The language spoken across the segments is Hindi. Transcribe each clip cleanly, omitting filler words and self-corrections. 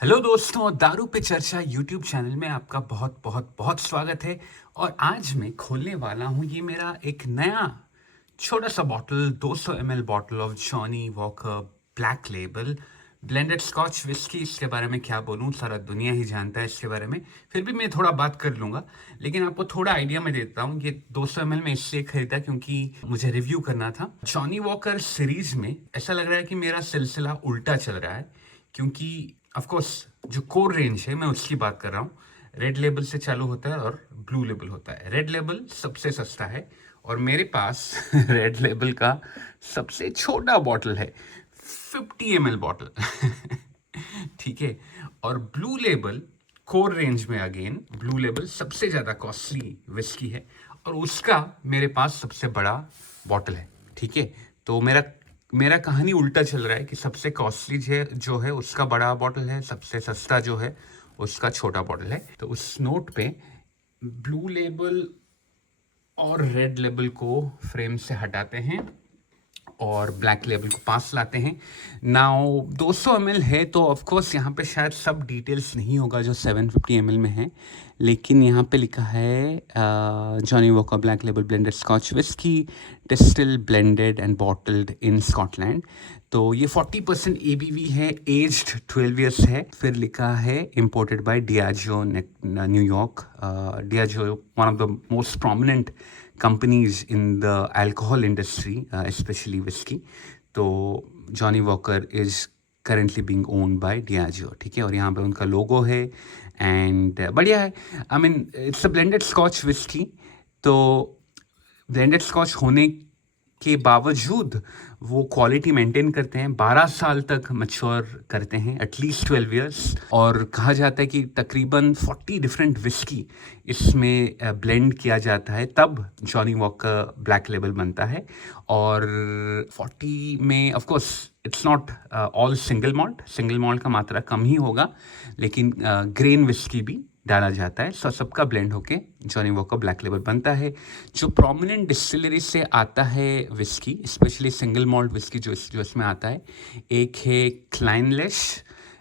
हेलो दोस्तों, दारू पे चर्चा यूट्यूब चैनल में आपका बहुत बहुत बहुत स्वागत है। और आज मैं खोलने वाला हूँ ये मेरा एक नया छोटा सा bottle 200 ml bottle of Johnnie Walker Black Label blended Scotch whisky. इसके बारे में क्या बोलूँ, सारा दुनिया ही जानता है इसके बारे में। फिर भी मैं थोड़ा बात कर लूँगा, लेकिन आपको थोड़ा आइडिया मैं देता हूँ। ये 200 ml में इसलिए खरीदा क्योंकि मुझे रिव्यू करना था। जॉनी वॉकर सीरीज में ऐसा लग रहा है कि मेरा सिलसिला उल्टा चल रहा है, क्योंकि ऑफ कोर्स जो कोर रेंज है मैं उसकी बात कर रहा हूँ। रेड लेबल से चालू होता है और ब्लू लेबल होता है। रेड लेबल सबसे सस्ता है और मेरे पास रेड लेबल का सबसे छोटा बॉटल है, 50 ml बॉटल। ठीक है। और ब्लू लेबल कोर रेंज में अगेन ब्लू लेबल सबसे ज़्यादा कॉस्टली विस्की है और उसका मेरे पास सबसे बड़ा बॉटल है। ठीक है। तो मेरा मेरा कहानी उल्टा चल रहा है कि सबसे कॉस्टली जो है उसका बड़ा बॉटल है, सबसे सस्ता जो है उसका छोटा बॉटल है। तो उस नोट पे ब्लू लेबल और रेड लेबल को फ्रेम से हटाते हैं और ब्लैक लेबल को पास लाते हैं। नाउ 200 ml है तो ऑफ कोर्स यहाँ पे शायद सब डिटेल्स नहीं होगा जो 750 ml में है, लेकिन यहाँ पे लिखा है Johnnie Walker Black Label blended Scotch whisky distil blended and bottled in Scotland. तो ये 40% ABV है, एज्ड 12 ईयर्स है। फिर लिखा है imported bye Diageo New York. Diageo one of the most prominent companies in the alcohol industry, especially whiskey. तो Johnny walker is currently being owned by Diageo। ठीक है। और यहाँ पे उनका लोगो है एंड बढ़िया है। I mean it's a blended Scotch whisky. तो ब्लेंडेड स्कॉच होने के बावजूद वो क्वालिटी मेंटेन करते हैं, 12 साल तक मैच्योर करते हैं, एटलीस्ट 12 इयर्स। और कहा जाता है कि तकरीबन 40 डिफरेंट विस्की इसमें ब्लेंड किया जाता है, तब जॉनी वॉकर ब्लैक लेबल बनता है। और 40 में of course it's not all single malt का मात्रा कम ही होगा, लेकिन ग्रेन विस्की भी डाला जाता है। सबका ब्लेंड होके जॉनी वॉकर ब्लैक लेबल बनता है। जो प्रोमिनेंट डिस्टिलरी से आता है whisky, specially single malt whisky जो इसमें आता है, एक है क्लाइनलिश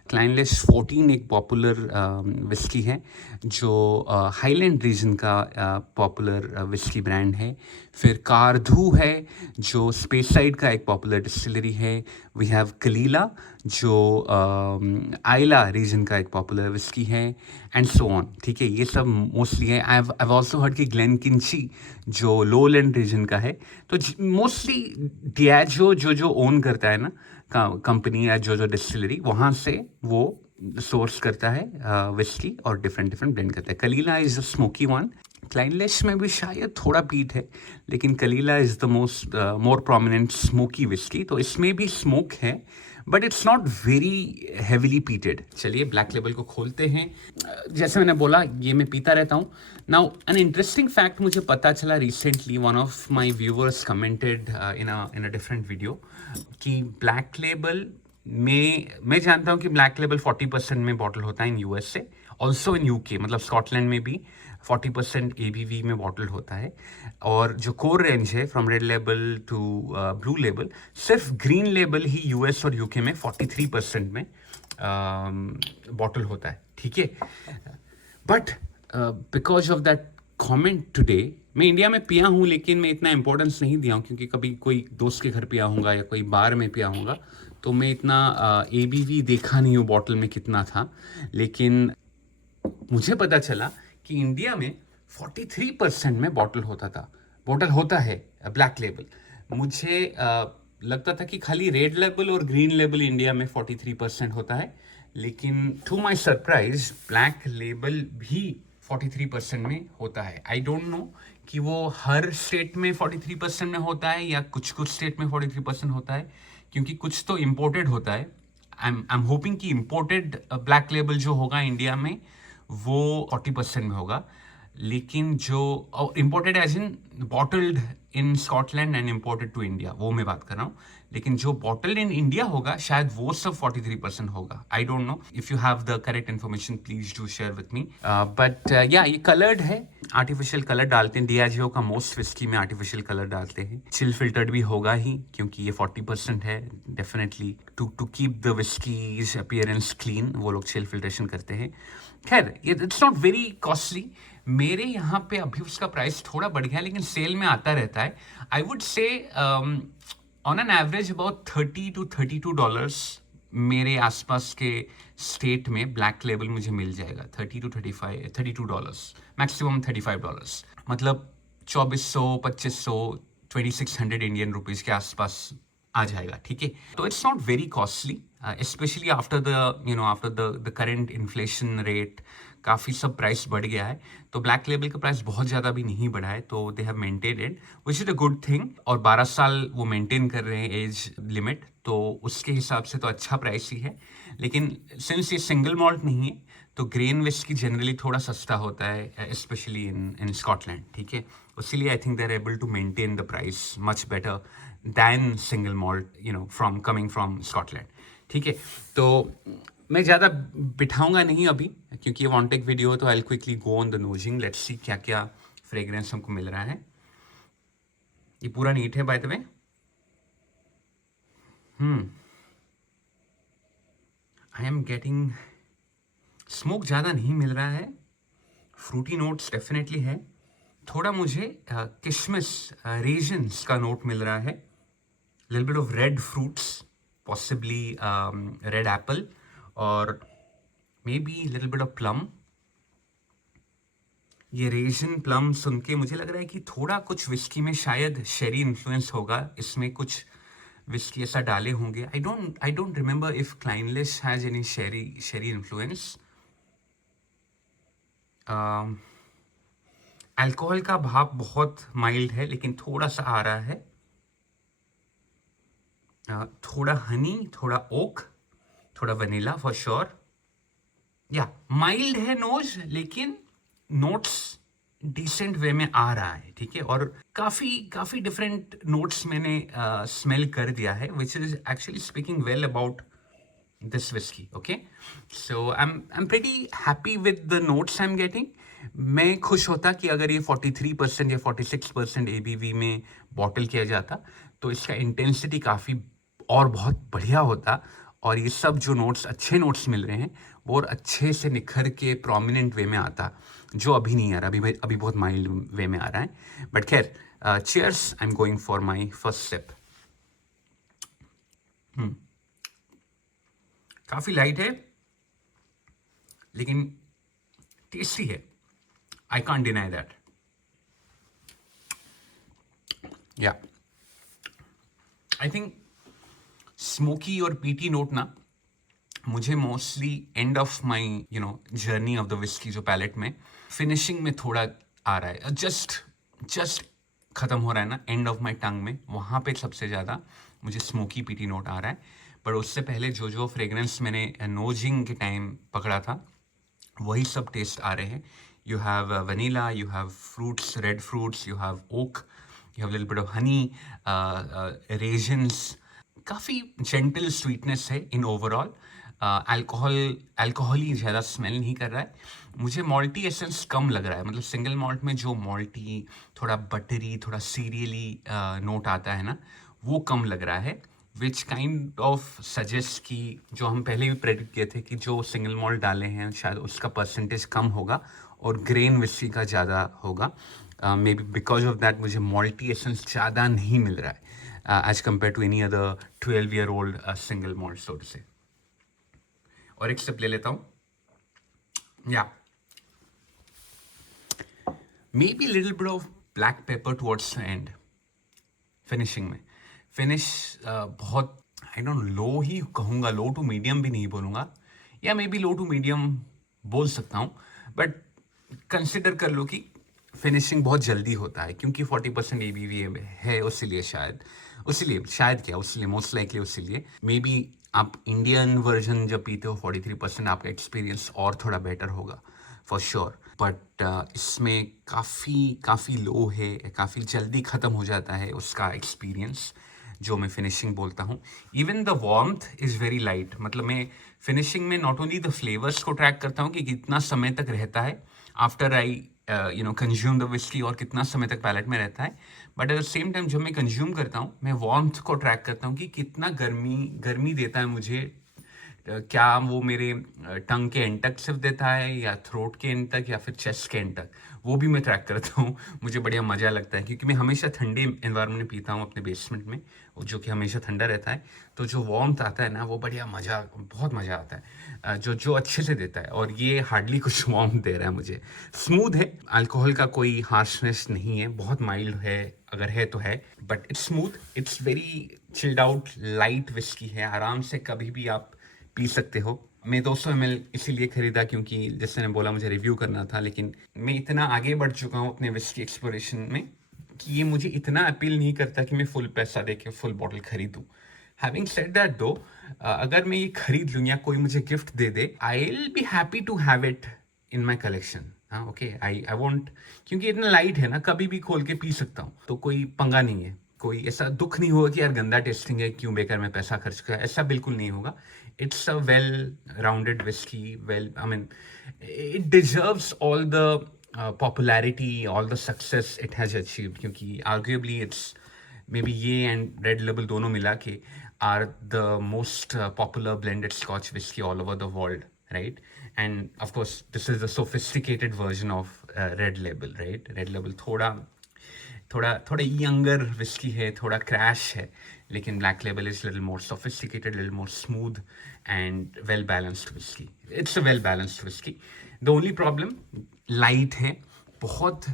14 एक पॉपुलर विस्की है जो हाईलैंड रीजन का पॉपुलर विस्की ब्रांड है। फिर कारधू है जो स्पेस साइड का एक पॉपुलर डिस्टिलरी है। वी हैव कलीला जो आइला रीजन का एक पॉपुलर विस्की है, एंड सो ऑन। ठीक है। ये सब मोस्टली है। आई हैव ऑल्सो हर्ड कि ग्लेनकिंची जो लोलैंड रीजन का है। तो मोस्टली डियाजो जो ओन करता है ना कंपनी या जो डिस्टिलरी, वहाँ से वो सोर्स करता है विस्की और डिफरेंट ब्लेंड करता है। Caol Ila is the smoky one. Clynelish में भी शायद थोड़ा पीट है, लेकिन Caol Ila is the more prominent smoky whisky. तो इसमें भी स्मोक है, but it's not very heavily peated. चलिए ब्लैक लेबल को खोलते हैं। जैसे मैंने बोला, ये मैं पीता रहता हूँ। नाउ एन इंटरेस्टिंग फैक्ट मुझे पता चला recently, one of my viewers commented in a different video कि ब्लैक लेबल में, मैं जानता हूँ कि ब्लैक लेबल 40% में बॉटल होता है इन USA, ऑल्सो इन UK, मतलब स्कॉटलैंड में भी 40% ABV में बॉटल होता है। और जो कोर रेंज है from red label to blue label, सिर्फ ग्रीन लेबल ही US और UK में 43% में बॉटल होता है। ठीक है। But because of that comment today, मैं इंडिया में पिया हूँ लेकिन मैं इतना इंपॉर्टेंस नहीं दिया हूँ, क्योंकि कभी कोई दोस्त के घर पिया हूँगा या कोई बार में पिया हूँगा, तो मैं इतना ABV देखा नहीं हूँ बॉटल में कितना था। लेकिन मुझे पता चला कि इंडिया में 43% में बॉटल होता है ब्लैक लेबल। मुझे लगता था कि खाली रेड लेबल और ग्रीन लेबल इंडिया में 43% होता है, लेकिन to my surprise black label भी 43% में होता है। आई डोंट नो कि वो हर स्टेट में 43% में होता है या कुछ स्टेट में 43% होता है, क्योंकि कुछ तो इम्पोर्टेड होता है। आई एम होपिंग कि इम्पोर्टेड ब्लैक लेबल जो होगा इंडिया में वो 40% में होगा। लेकिन जो imported age in bottled in Scotland and imported to India, वो मैं बात कर रहा हूँ। लेकिन जो बॉटल इन इंडिया होगा शायद वो सब 43% होगा. I don't know. If you have the correct information please do share with me. But या ये कलर्ड है, आर्टिफिशियल कलर डालते हैं. डियाजियो का मोस्ट विस्की में आर्टिफिशियल कलर डालते हैं. चिल फिल्टर्ड भी होगा ही क्योंकि ये 40% है. Definitely to keep the whisky's appearance clean वो लोग चिल फिल्ट्रेशन करते हैं. खैर ये इट्स नॉट वेरी कॉस्टली. मेरे यहाँ पे अभी उसका प्राइस थोड़ा बढ़ गया लेकिन सेल में आता रहता है. I would say on an average about $30 to $32 मेरे आसपास के स्टेट में ब्लैक लेबल मुझे मिल जाएगा. $32 मैक्सिमम $35. मतलब 2400 2500 2600 इंडियन रुपीज़ के आसपास आ जाएगा. ठीक है, तो it's not very costly specially after the current inflation rate. काफ़ी सब प्राइस बढ़ गया है तो ब्लैक लेबल का प्राइस बहुत ज़्यादा भी नहीं बढ़ा है. तो they have maintain it which is a good thing. और 12 साल वो मेंटेन कर रहे हैं एज लिमिट, तो उसके हिसाब से तो अच्छा प्राइस ही है. लेकिन सिंस ये सिंगल मॉल्ट नहीं है तो ग्रेन विस्की जनरली थोड़ा सस्ता होता है स्पेशली इन स्कॉटलैंड. ठीक है, इसीलिए I think they are able to maintain the price much better than single malt from coming from Scotland. ठीक है, तो मैं ज़्यादा बिठाऊंगा नहीं अभी क्योंकि ये वन टेक वीडियो है. तो I quickly go on the नोजिंग. Let's see क्या क्या फ्रेग्रेंस हमको मिल रहा है. ये पूरा नीट है by the way. I am getting smoke ज़्यादा नहीं मिल रहा है. फ्रूटी नोट्स डेफिनेटली है. थोड़ा मुझे किशमिश रेजन्स का नोट मिल रहा है. Little bit of red fruits, possibly red apple और maybe little bit of plum. ये रेजन प्लम सुन के मुझे लग रहा है कि थोड़ा कुछ विस्की में शायद शेरी इन्फ्लुएंस होगा. इसमें कुछ विस्की ऐसा डाले होंगे. I don't remember if Clynelish has any sherry influence. Alcohol का भाव बहुत माइल्ड है लेकिन थोड़ा सा आ रहा है. थोड़ा हनी, थोड़ा ओक, थोड़ा वनीला फॉर श्योर. या माइल्ड है नोज लेकिन नोट्स डिसेंट वे में आ रहा है. ठीक है, और काफ़ी डिफरेंट नोट्स मैंने स्मेल कर दिया है which is actually speaking well about this whiskey. Okay, so I'm pretty happy with the notes I'm getting. मैं खुश होता कि अगर ये 43% या 46% ABV में बॉटल किया जाता तो इसका इंटेंसिटी काफ़ी और बहुत बढ़िया होता और ये सब जो नोट्स अच्छे नोट्स मिल रहे हैं वो और अच्छे से निखर के प्रोमिनेंट वे में आता, जो अभी नहीं आ रहा. अभी बहुत माइल्ड वे में आ रहा है. बट खैर, cheers, I'm going for my first sip. काफ़ी लाइट है लेकिन टेस्टी है. I can't deny that. या आई थिंक स्मोकी और पीटी नोट ना मुझे mostly end of my journey of the whisky जो पैलेट में फिनिशिंग में थोड़ा आ रहा है. जस्ट ख़त्म हो रहा है ना एंड ऑफ माई टंग में, वहाँ पे सबसे ज़्यादा मुझे स्मोकी पीटी नोट आ रहा है. पर उससे पहले जो फ्रेगरेंस मैंने नोजिंग के टाइम पकड़ा था वही सब टेस्ट आ रहे हैं. You have vanilla, you have fruits, red fruits, you have oak, you have little bit of honey, raisins. काफ़ी जेंटल स्वीटनेस है इन ओवरऑल. अल्कोहल ही ज़्यादा स्मेल नहीं कर रहा है. मुझे मॉल्टी एसेंस कम लग रहा है. मतलब सिंगल मॉल्ट में जो मॉल्टी, थोड़ा बटरी, थोड़ा सीरियली नोट आता है ना, वो कम लग रहा है. विच काइंड ऑफ सजेस्ट कि जो हम पहले भी प्रेडिक्ट किए थे कि जो सिंगल मॉल्ट डाले हैं शायद उसका परसेंटेज कम होगा और ग्रेन विस्की का ज़्यादा होगा. Maybe because of that मुझे मॉल्टी एसेंस ज़्यादा नहीं मिल रहा है as compare to any other 12-year-old single malt store से. और एक सिप ले लेता हूँ. या maybe little bit of black pepper towards the end. Finishing में फिनिश बहुत आई डोंट लो ही कहूँगा, लो टू मीडियम भी नहीं बोलूँगा, या maybe low to medium बोल सकता हूँ. बट कंसिडर कर लो कि फिनिशिंग बहुत जल्दी होता है क्योंकि 40% ABV है. उसीलिए मोस्ट लाइकली उसीलिए मे बी आप इंडियन वर्जन जब पीते हो 43% आपका एक्सपीरियंस और थोड़ा बेटर होगा फॉर श्योर. बट इसमें काफ़ी लो है, काफ़ी जल्दी ख़त्म हो जाता है उसका एक्सपीरियंस. जो मैं फिनिशिंग बोलता हूँ. Even the warmth is very light. मतलब मैं फिनिशिंग में नॉट ओनली द फ्लेवर्स को ट्रैक करता हूँ कि कितना समय तक रहता है after I consume the whisky, और कितना समय तक पैलेट में रहता है. But at the same time जब मैं कंज्यूम करता हूँ, मैं वार्मथ को ट्रैक करता हूँ कि कितना गर्मी देता है मुझे. क्या वो मेरे टंग के एंड तक सिर्फ देता है, या थ्रोट के एंड तक, या फिर चेस्ट के एंड तक, वो भी मैं ट्रैक करता हूँ. मुझे बढ़िया मज़ा लगता है क्योंकि मैं हमेशा ठंडे एनवायरनमेंट में पीता हूँ अपने बेसमेंट में, जो कि हमेशा ठंडा रहता है. तो जो वार्मथ आता है ना, वो बढ़िया बहुत मज़ा आता है, जो अच्छे से देता है. और ये हार्डली कुछ वार्मथ दे रहा है मुझे. स्मूथ है, अल्कोहल का कोई हार्शनेस नहीं है, बहुत माइल्ड है अगर है तो है, but it's smooth. It's very chilled out light whisky है, आराम से कभी भी आप पी सकते हो. मैं 200 ml इसीलिए खरीदा क्योंकि जैसे मैंने बोला मुझे रिव्यू करना था, लेकिन मैं इतना आगे बढ़ चुका हूँ अपने विस्की एक्सप्लोरेशन में कि ये मुझे इतना अपील नहीं करता कि मैं फुल पैसा देके फुल बॉटल खरीदूँ. हैविंग सेड दैट दो, अगर मैं ये खरीद लूँ या कोई मुझे गिफ्ट दे दे, I will be happy to have it in my collection. हाँ, ओके, आई वॉन्ट, क्योंकि इतना लाइट है ना, कभी भी खोल के पी सकता हूँ, तो कोई पंगा नहीं है. कोई ऐसा दुख नहीं होगा कि यार गंदा टेस्टिंग है, क्यों बेकार में पैसा खर्च किया, ऐसा बिल्कुल नहीं होगा. It's a well rounded whisky. Well, I mean, it deserves all the popularity, all the success it has achieved, क्योंकि आर्ग्यूएबली इट्स मे बी ये एंड रेड लेबल दोनों मिला के are the most popular blended Scotch whisky all over the world, right? And of course this is the sophisticated version of red label, right? Red label थोड़ा यंगर विस्की है, थोड़ा क्रैश है, लेकिन black label is little more sophisticated, little more smooth and well balanced whisky. It's a well balanced whisky. The only problem light है, बहुत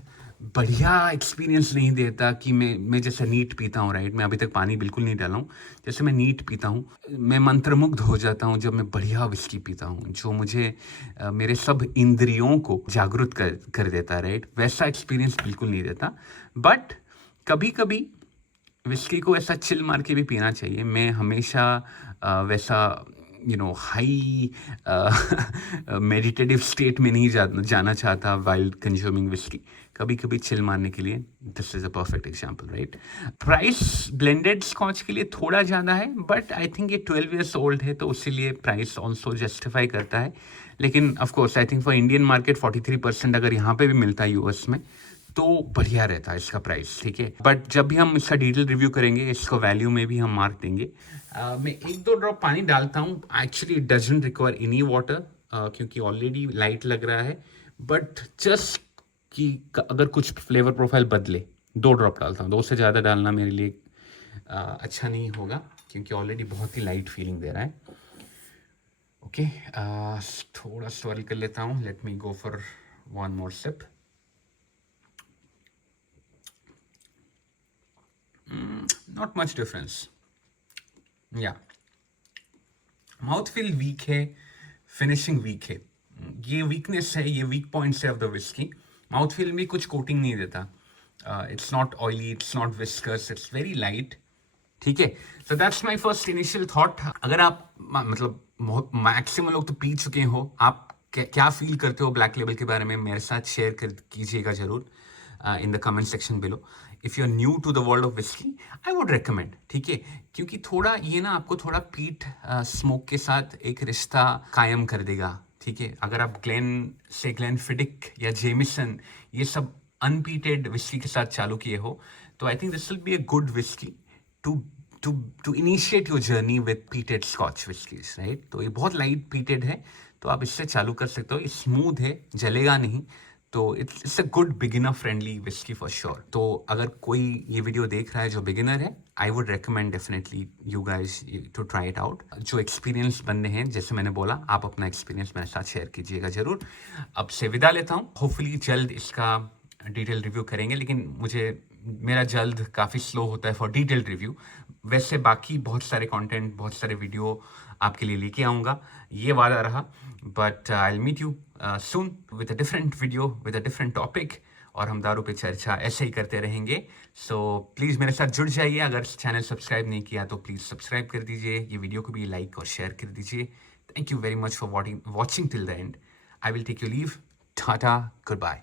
बढ़िया एक्सपीरियंस नहीं देता. कि मैं जैसे नीट पीता हूँ, राइट? मैं अभी तक पानी बिल्कुल नहीं डाला हूँ. जैसे मैं नीट पीता हूँ, मैं मंत्रमुग्ध हो जाता हूँ जब मैं बढ़िया विस्की पीता हूँ, जो मुझे मेरे सब इंद्रियों को जागरूक कर देता है, राइट? वैसा एक्सपीरियंस बिल्कुल नहीं देता. बट कभी कभी विस्की को ऐसा चिल मार के भी पीना चाहिए. मैं हमेशा वैसा हाई मेडिटेटिव स्टेट में नहीं जाना चाहता वाइल कंज्यूमिंग विस्की. कभी कभी चिल मारने के लिए this is a perfect example, right? Price blended Scotch के लिए थोड़ा ज़्यादा है, बट आई थिंक ये 12 years old है, तो इसीलिए प्राइस ऑल्सो जस्टिफाई करता है. लेकिन of course I think for Indian market 43% अगर यहाँ पे भी मिलता है यूएस में, तो बढ़िया रहता है इसका प्राइस, ठीक है? बट जब भी हम इसका डिटेल रिव्यू करेंगे, इसको वैल्यू में भी हम मार्क देंगे. मैं 1-2 ड्रॉप पानी डालता हूँ. Actually it doesn't require any water, क्योंकि ऑलरेडी लाइट लग रहा है. बट जस्ट कि अगर कुछ फ्लेवर प्रोफाइल बदले, 2 ड्रॉप डालता हूँ. 2 से ज़्यादा डालना मेरे लिए अच्छा नहीं होगा, क्योंकि ऑलरेडी बहुत ही लाइट फीलिंग दे रहा है. ओके, थोड़ा स्वेल कर लेता हूँ. Let me go for one more sip. Not much difference. Yeah. Mouthfeel weak है, फिनिशिंग वीक है. ये वीकनेस है, ये वीक पॉइंट्स है ऑफ द विस्की. माउथफील में कुछ कोटिंग नहीं देता. It's not oily, it's not viscous, it's very light, ठीक है? So that's my first initial thought. अगर आप मतलब मैक्सिमम लोग तो पी चुके हो, आप क्या फील करते हो ब्लैक लेबल के बारे में, मेरे साथ शेयर कीजिएगा जरूर in the comment section below. If you are new to the world of whisky, I would recommend, ठीक है? क्योंकि थोड़ा ये ना आपको थोड़ा पीट स्मोक के साथ एक रिश्ता कायम कर देगा, ठीक है? अगर आप ग्लेनफिडिक या जेमिसन ये सब अनपीटेड विस्की के साथ चालू किए हो, तो I think this will be a good whisky to initiate your journey with peated Scotch whiskies, right? तो ये बहुत लाइट पीटेड है, तो आप इससे चालू कर सकते हो. ये स्मूथ है, जलेगा नहीं, तो it's a good beginner friendly whisky for sure. तो अगर कोई ये वीडियो देख रहा है जो बिगिनर है, I would recommend definitely you guys to try it out. जो एक्सपीरियंस बंदे हैं, जैसे मैंने बोला, आप अपना एक्सपीरियंस मेरे साथ शेयर कीजिएगा जरूर. अब से विदा लेता हूँ. होपफुली जल्द इसका डिटेल रिव्यू करेंगे, लेकिन मेरा जल्द काफ़ी स्लो होता है फॉर डिटेल्ड रिव्यू. वैसे बाकी बहुत सारे कंटेंट, बहुत सारे वीडियो आपके लिए लेके आऊँगा, ये वादा रहा. But I will meet you soon with a different video with a different topic, और हम दारू पे चर्चा ऐसे ही करते रहेंगे. सो प्लीज़ मेरे साथ जुड़ जाइए. अगर चैनल सब्सक्राइब नहीं किया तो प्लीज़ सब्सक्राइब कर दीजिए. ये वीडियो को भी लाइक और शेयर कर दीजिए. Thank you very much for watching till the end. I will take you leave. Tata, good bye.